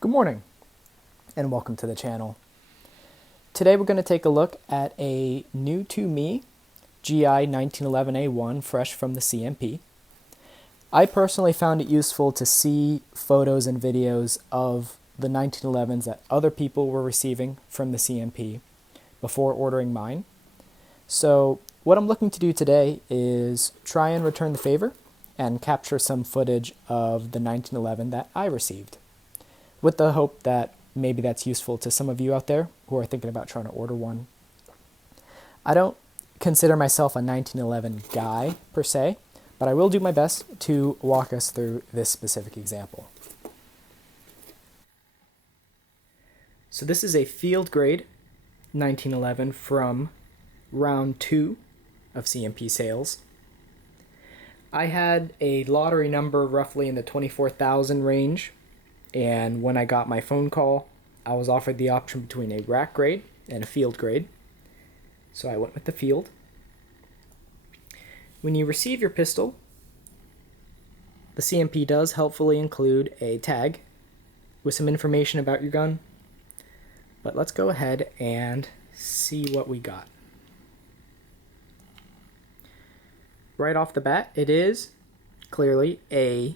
Good morning and welcome to the channel. Today we're going to take a look at a new to me GI 1911A1 fresh from the CMP. I personally found it useful to see photos and videos of the 1911s that other people were receiving from the CMP before ordering mine. So what I'm looking to do today is try and return the favor and capture some footage of the 1911 that I received, with the hope that maybe that's useful to some of you out there who are thinking about trying to order one. I don't consider myself a 1911 guy per se, but I will do my best to walk us through this specific example. So this is a field grade 1911 from round 2 of CMP sales. I had a lottery number roughly in the 24,000 range, and when I got my phone call, I was offered the option between a rack grade and a field grade. So I went with the field. When you receive your pistol, the CMP does helpfully include a tag with some information about your gun. But let's go ahead and see what we got. Right off the bat, it is clearly a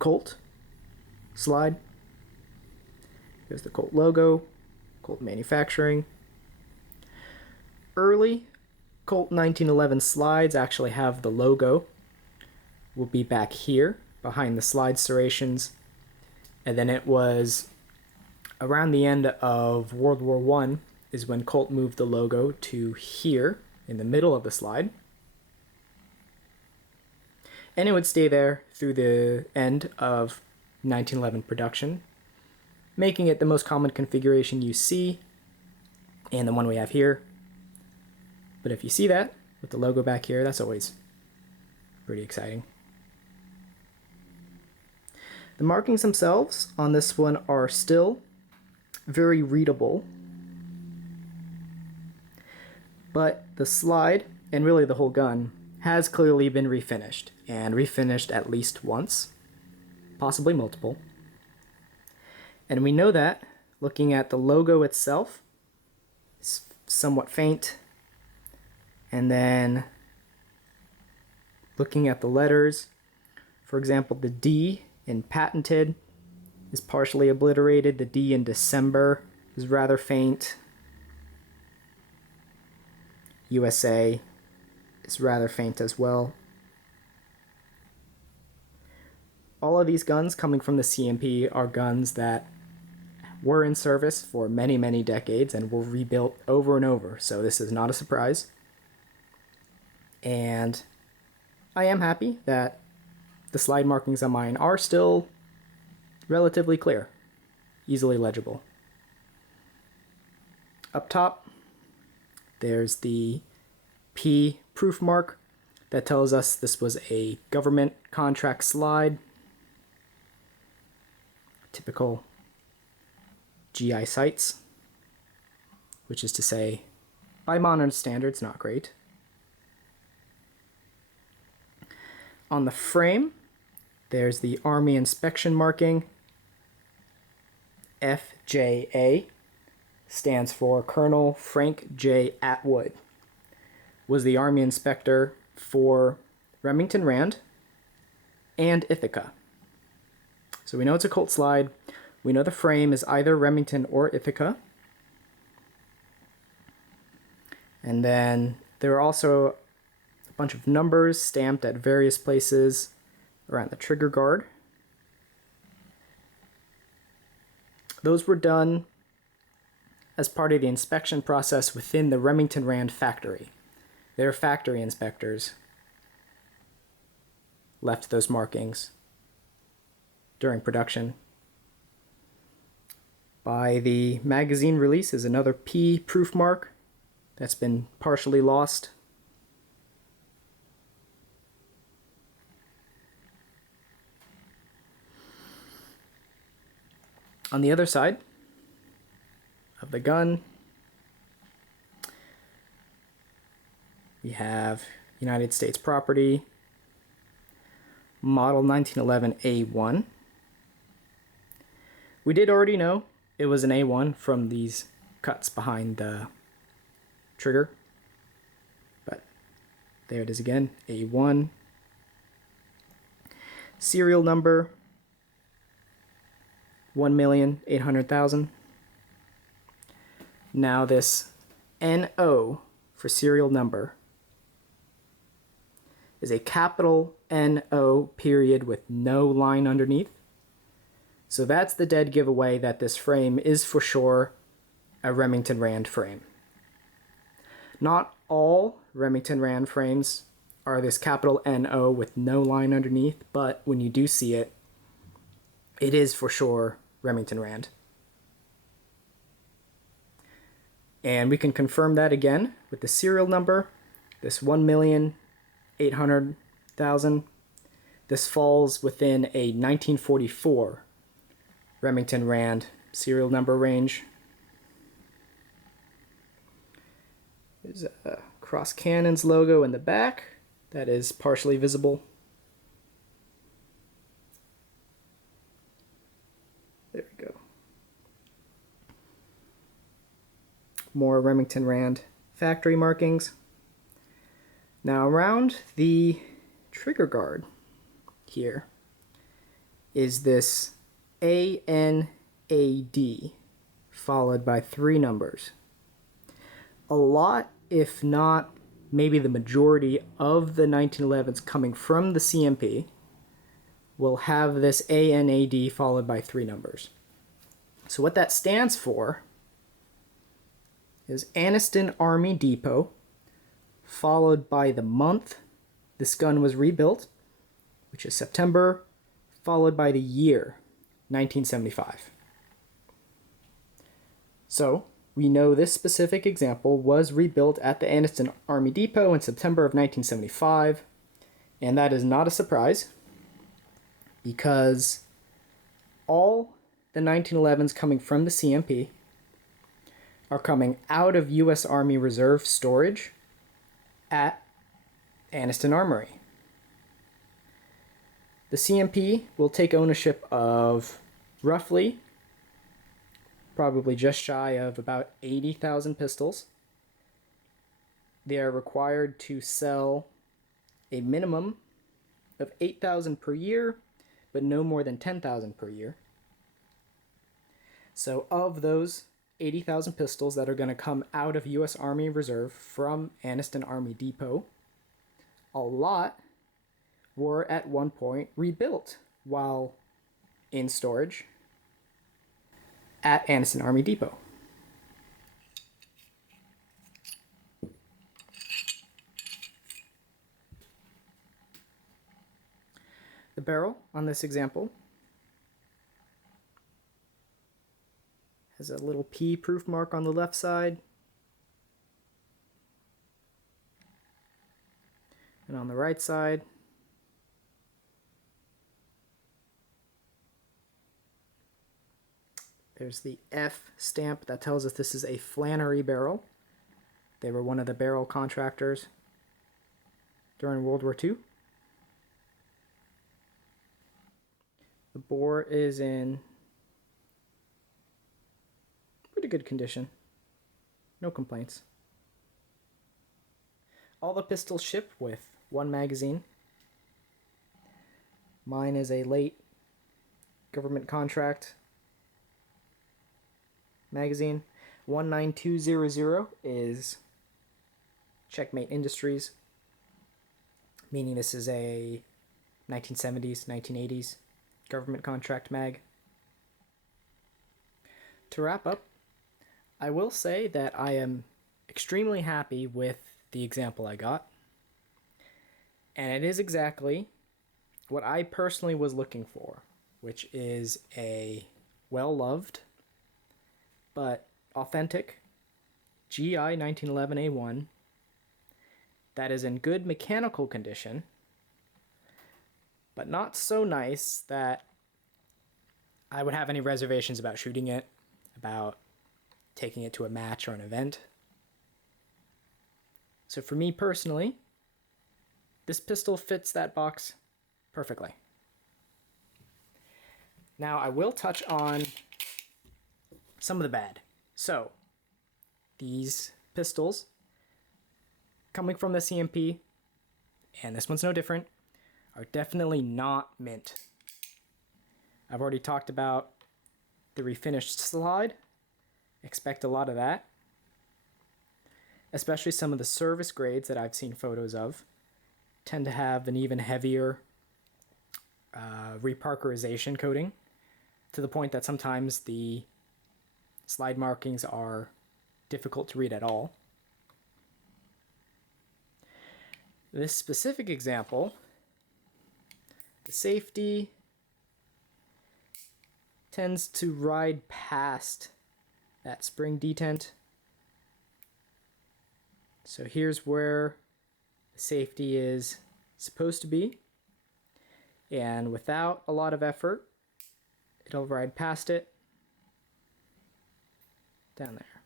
Colt slide. There's the Colt logo, Colt manufacturing. Early Colt 1911 slides actually have the logo. Will be back here behind the slide serrations. And then it was around the end of World War I is when Colt moved the logo to here in the middle of the slide. And it would stay there through the end of 1911 production, making it the most common configuration you see, and the one we have here. But if you see that, with the logo back here, that's always pretty exciting. The markings themselves on this one are still very readable, but the slide, and really the whole gun, has clearly been refinished, and refinished at least once, possibly multiple. And we know that looking at the logo itself, it's somewhat faint. And then looking at the letters, for example, the D in patented is partially obliterated. The D in December is rather faint. USA is rather faint as well. All of these guns coming from the CMP are guns that were in service for many, many decades and were rebuilt over and over, so this is not a surprise. And I am happy that the slide markings on mine are still relatively clear, easily legible. Up top, there's the P proof mark that tells us this was a government contract slide. Typical GI sights, which is to say, by modern standards, not great. On the frame, there's the Army inspection marking. FJA stands for Colonel Frank J. Atwood. Was the Army inspector for Remington Rand and Ithaca. So we know it's a Colt slide. We know the frame is either Remington or Ithaca. And then there are also a bunch of numbers stamped at various places around the trigger guard. Those were done as part of the inspection process within the Remington Rand factory. Their factory inspectors left those markings during production. By the magazine release is another P proof mark that's been partially lost. On the other side of the gun, we have United States property, model 1911A1. We did already know it was an A1 from these cuts behind the trigger, but there it is again, A1. Serial number 1,800,000. Now this NO for serial number is a capital NO period with no line underneath. So that's the dead giveaway that this frame is for sure a Remington Rand frame. Not all Remington Rand frames are this capital NO with no line underneath, but when you do see it, it is for sure Remington Rand. And we can confirm that again with the serial number, this 1,800,000. This falls within a 1944 Remington Rand serial number range. There's a Cross Cannons logo in the back that is partially visible. There we go. More Remington Rand factory markings. Now around the trigger guard here is this ANAD followed by 3 numbers. A lot, if not maybe the majority of the 1911s coming from the CMP will have this ANAD followed by 3 numbers. So what that stands for is Anniston Army Depot, followed by the month this gun was rebuilt, which is September, followed by the year, 1975. So we know this specific example was rebuilt at the Anniston Army Depot in September of 1975, and that is not a surprise because all the 1911s coming from the CMP are coming out of U.S. Army Reserve storage at Anniston Armory. The CMP will take ownership of roughly, probably just shy of about 80,000 pistols. They are required to sell a minimum of 8,000 per year, but no more than 10,000 per year. So of those 80,000 pistols that are going to come out of U.S. Army Reserve from Anniston Army Depot, a lot were at one point rebuilt while in storage at Anniston Army Depot. The barrel on this example has a little P proof mark on the left side, and on the right side there's the F stamp that tells us this is a Flannery barrel. They were one of the barrel contractors during World War II. The bore is in pretty good condition. No complaints. All the pistols ship with 1 magazine. Mine is a late government contract magazine. 19200 is Checkmate Industries, meaning this is a 1970s, 1980s government contract mag. To wrap up, I will say that I am extremely happy with the example I got, and it is exactly what I personally was looking for, which is a well-loved but authentic GI 1911A1 that is in good mechanical condition, but not so nice that I would have any reservations about shooting it, about taking it to a match or an event. So for me personally, this pistol fits that box perfectly. Now I will touch on some of the bad. So, these pistols, coming from the CMP, and this one's no different, are definitely not mint. I've already talked about the refinished slide. Expect a lot of that. Especially some of the service grades that I've seen photos of tend to have an even heavier reparkerization coating, to the point that sometimes the slide markings are difficult to read at all. This specific example, the safety tends to ride past that spring detent. So here's where the safety is supposed to be, and without a lot of effort, it'll ride past it down there.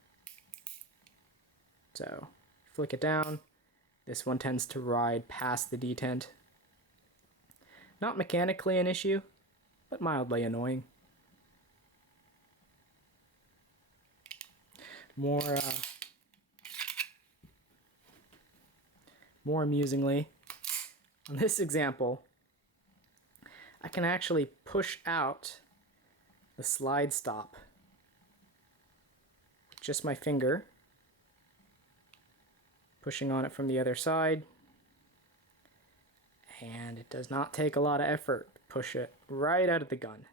So flick it down. This one tends to ride past the detent. Not mechanically an issue, but mildly annoying. More amusingly, on this example, I can actually push out the slide stop with just my finger, pushing on it from the other side, and it does not take a lot of effort to push it right out of the gun.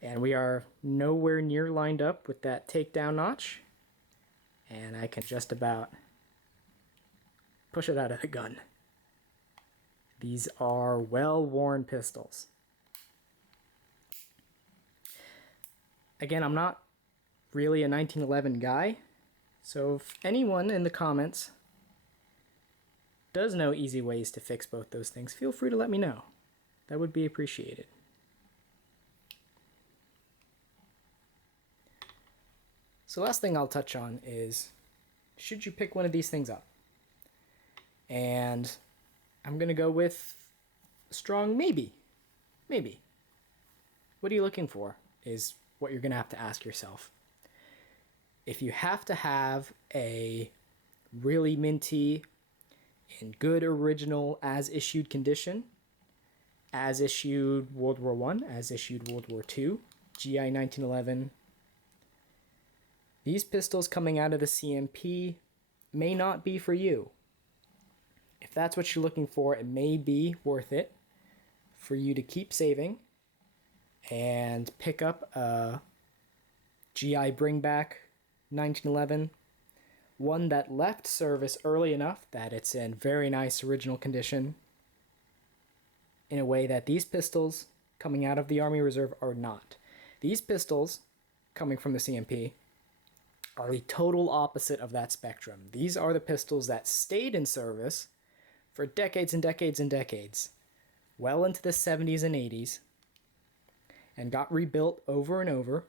And we are nowhere near lined up with that takedown notch, and I can just about push it out of the gun. These are well-worn pistols. Again, I'm not really a 1911 guy, so if anyone in the comments does know easy ways to fix both those things, feel free to let me know. That would be appreciated. So last thing I'll touch on is, should you pick one of these things up? And I'm going to go with a strong maybe. Maybe. What are you looking for is what you're going to have to ask yourself. If you have to have a really minty, in good original as issued condition, as issued World War I, as issued World War II, GI 1911, these pistols coming out of the CMP may not be for you. If that's what you're looking for, it may be worth it for you to keep saving and pick up a GI Bringback 1911, one that left service early enough that it's in very nice original condition, in a way that these pistols coming out of the Army Reserve are not. These pistols coming from the CMP are the total opposite of that spectrum. These are the pistols that stayed in service for decades and decades and decades, well into the 70s and 80s, and got rebuilt over and over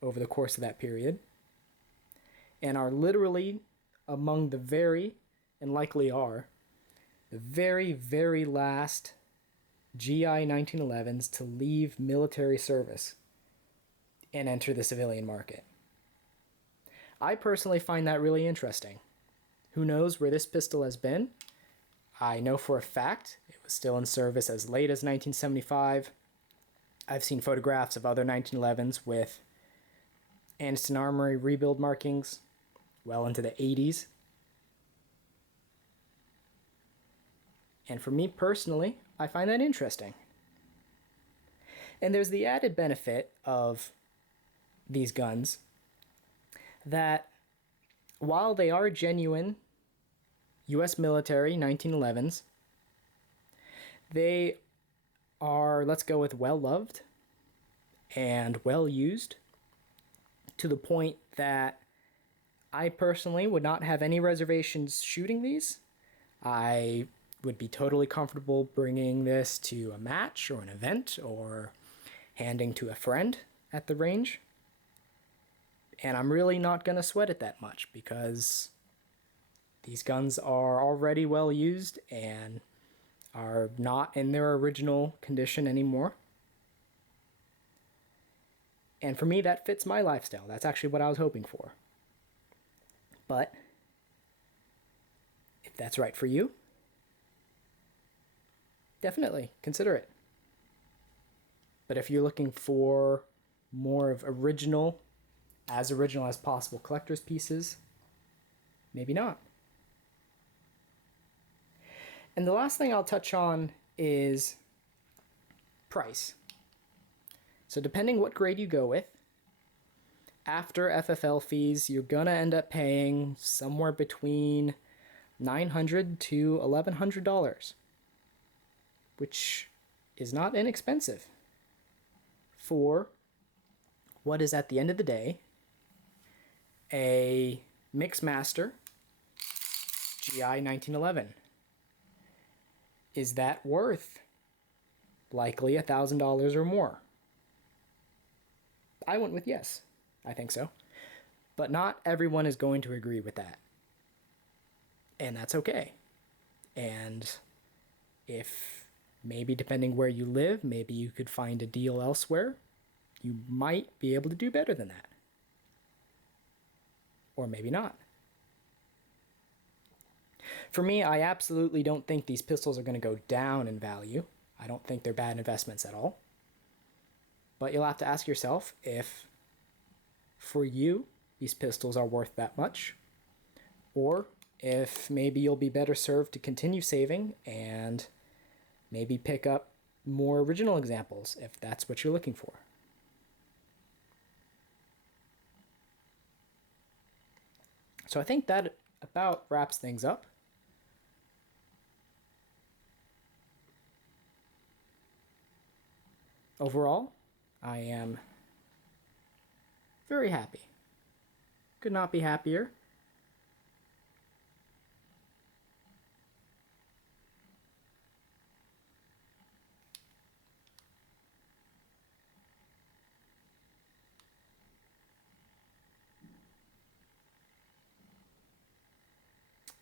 the course of that period, and are literally among the very, and likely are, the very, very last GI 1911s to leave military service and enter the civilian market. I personally find that really interesting. Who knows where this pistol has been? I know for a fact it was still in service as late as 1975. I've seen photographs of other 1911s with Anderson Armory rebuild markings well into the 80s. And for me personally, I find that interesting. And there's the added benefit of these guns that while they are genuine US military 1911s, they are, let's go with, well loved and well used, to the point that I personally would not have any reservations shooting these. I would be totally comfortable bringing this to a match or an event or handing to a friend at the range. And I'm really not going to sweat it that much because these guns are already well used and are not in their original condition anymore. And for me, that fits my lifestyle. That's actually what I was hoping for. But if that's right for you, definitely consider it. But if you're looking for more of original as possible collector's pieces, maybe not. And the last thing I'll touch on is price. So depending what grade you go with, after FFL fees, you're gonna end up paying somewhere between $900 to $1,100, which is not inexpensive for what is, at the end of the day, a Mixmaster GI 1911. Is that worth likely $1,000 or more? I went with yes. I think so. But not everyone is going to agree with that. And that's okay. And if maybe depending where you live, maybe you could find a deal elsewhere, you might be able to do better than that. Or maybe not. For me, I absolutely don't think these pistols are going to go down in value. I don't think they're bad investments at all. But you'll have to ask yourself if, for you, these pistols are worth that much, or if maybe you'll be better served to continue saving and maybe pick up more original examples if that's what you're looking for. So I think that about wraps things up. Overall, I am very happy. Could not be happier.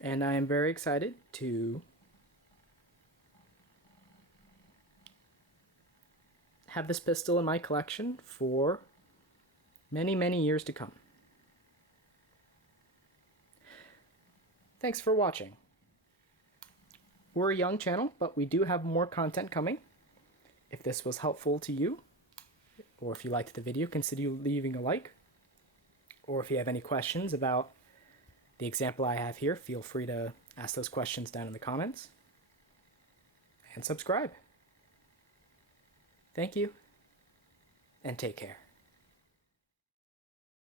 And I am very excited to have this pistol in my collection for many, many years to come. Thanks for watching. We're a young channel, but we do have more content coming. If this was helpful to you, or if you liked the video, consider leaving a like. Or if you have any questions about the example I have here, feel free to ask those questions down in the comments. And subscribe. Thank you, and take care.